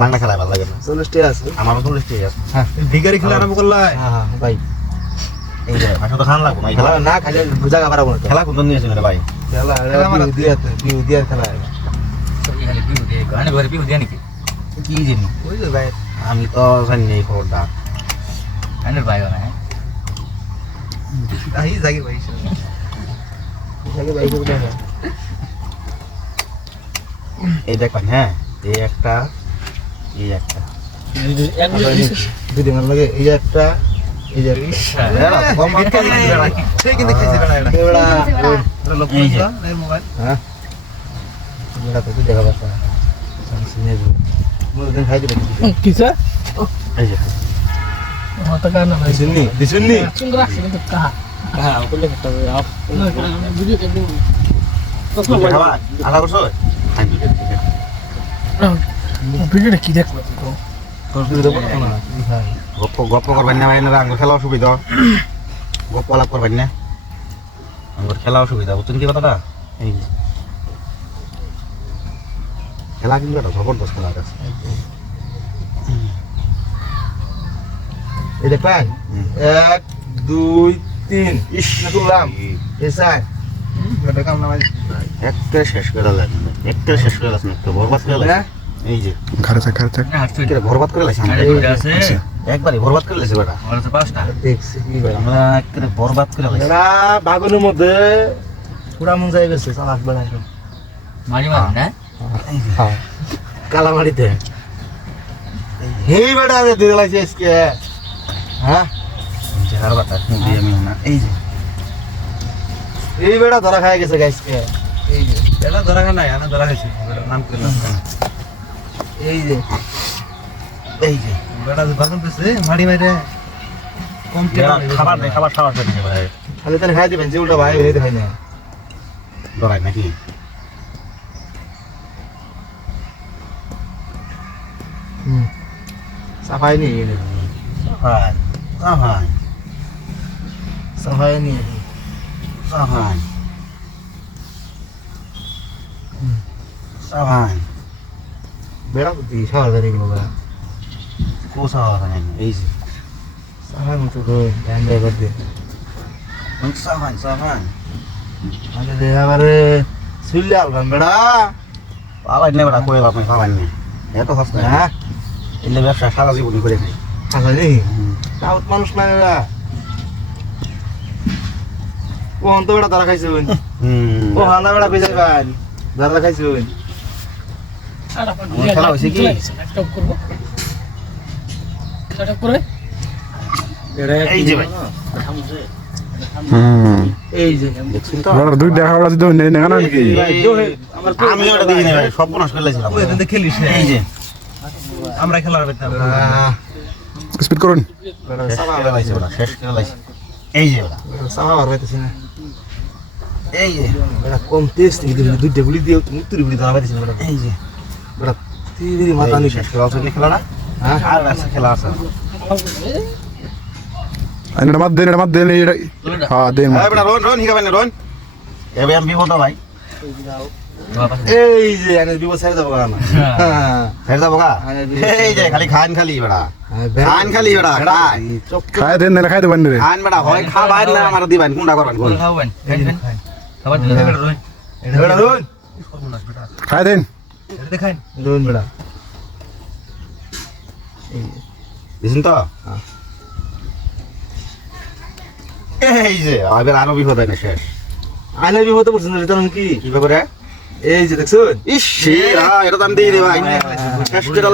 বাংলা খেলা ভালো লাগে না। চল্লিশটি আছে। আমারও চল্লিশ ঠিক আছে। হ্যাঁ ভিখারি খেলা আরম্ভ করলাই হ্যাঁ হ্যাঁ ভাই। এই যে ভাষা তো খান লাগবো না খেলা না খালি জায়গা পারাবো না খেলা কোন নিয়েছিল রে ভাই? খেলা খেলা মারা- বিহু দিয়ে বিহু দিয়ে খেলা খালি বিহু দিয়ে গানে ঘরে বিহু দিয়ে নাকি? কি জানি? ওই যে ভাই। আমি তো জানি এই খবরটা। গানের ভাই না আহি জাগির ভাই খেলে ভাই এই দেখবেন হ্যাঁ এই একটা এই একটা দুই দিন লাগে এই যে একটা এই যে এরা কম কম খেলে দিবে না। সে কিন্তু খাইছে না এটা এবারে এটা লোক এই যে। না নাই মোবাইল হ্যাঁ এবারে তো তুই দেখা পাচ্ছ আমি শুনে দিব মোর দিন খাই দিবে কিসে এই যে হতে কারণ ভাই দিশুননি একটা আপ না। ভিডিওটা কি করবেন ভাই আঙ্গুর খেলা অসুবিধা। গপ্প আলাপ করবেন না। আঙ্গুর খেলা অসুবিধা বুঝছেন কি কথাটা? এই খেলা কিন্তু একটা জবরদস্ত খেলা আছে। এই দেখবেন এক দুই তিন। না ভাই একটা শেষ করে লাগবে একটা শেষ করে লাগবে একটা বরবাদ করে লাগবে এই যে। না হাঁটছি একটা বরবাদ করে লাগছে আছে। একবারই বরবাদ করে লাগছে বেটা? আমার আছে পাঁচটা। দেখছি আমরা একটা বরবাদ করে লাগছে এরা বাগানের মধ্যে পুরা মন যাই গেছে চালাক বেড়াই মারি মারি না হ্যাঁ? কালামারিতে এই বেটা রে দিতে লাগছে আজকে। হ্যাঁ? এই বাতা দিয়ে আমি না। এই যে। এই বেটা ধরা খাই গেছে গাইসকে। এই যে। এটা ধরা খানা না ধরা খাইছে। নাম করে এই যে এই যে বেটা বাগান পেছে মারি মারে কম যারা খাবার নেই খাবার খাবার খেতে নেই ভাই খালি তাহলে খাই দিবেন যে উল্টা ভাই হইতে খাই না ডরাই নাকি হুম সাফাই নি সাহান সাহান সাফাই নি সাহান সাহান এই যে সাফাই মতো রই ধ্যান দেয় করতে সাহান সাহান আরে দে আবারে সুইলে আলবাম বেড়া পাবাই নেই বেটা কই আপনি পাবাই নেই এত সস্তা হ্যাঁ এলে ব্যবসা সারা জীবন করে খাই আসা নি সাউথ মানুষ না বেড়া ও অন্ত বেড়া ধরা খাইছে বোন হুম ও হানা বেড়া বেজাই ভাই ধরা খাইছে বোন খেলা হয়েছে কি? ল্যাপটপ করব ল্যাপটপ করে এই যে ভাই এই যে দেখছেন তো দুই দেখা ওরা দিতে নেই না নাকি ভাই দোহে আমার আমি ওটা দেখি না ভাই সব বনাস করে লাইছিলাম। ওই দিন খেলিস না। এই যে। আমরা খেলার স্পিড করুন। বেড়া শেষ সাবা করে লাইছে ওটা শেষ করে লাইছে। এই যে ওটা সাবা বার হইতেছে না। এই যে। কম টেস্ট দুইটা গুলি দিয়ে মুক্তির গুলি ধরা পাইতেছে এই যে। মাথা নি শেষ করে আছে খেলাটা হ্যাঁ আর আছে খেলা আছে এটা মাত দেন এটা মাত দেন এটা হ্যাঁ দেন এই বেটা রোন রোন হিগাবেন রোন এবে আমি বিপদ ভাই এই যে এনে বিপদ ছেড়ে যাব না হ্যাঁ ফের এই যে খালি খান খালি বেটা খান খালি বেটা খাই চোখ দেন না খাই দেবেন রে খান বেটা হয় খাবার না আমার দিবেন কোনটা করবেন খাবেন খাবার দিলে বেড়া রোন খাই দেন এটা দেখাই রোন বেড়া। বুঝছেন তো? এই যে এবার আরও বিপদ না শেষ। আইনে বিপদ পড়ছেন কি? কি ব্যাপারে? এই যে দেখছ ইস এটা দিয়ে শেষ করে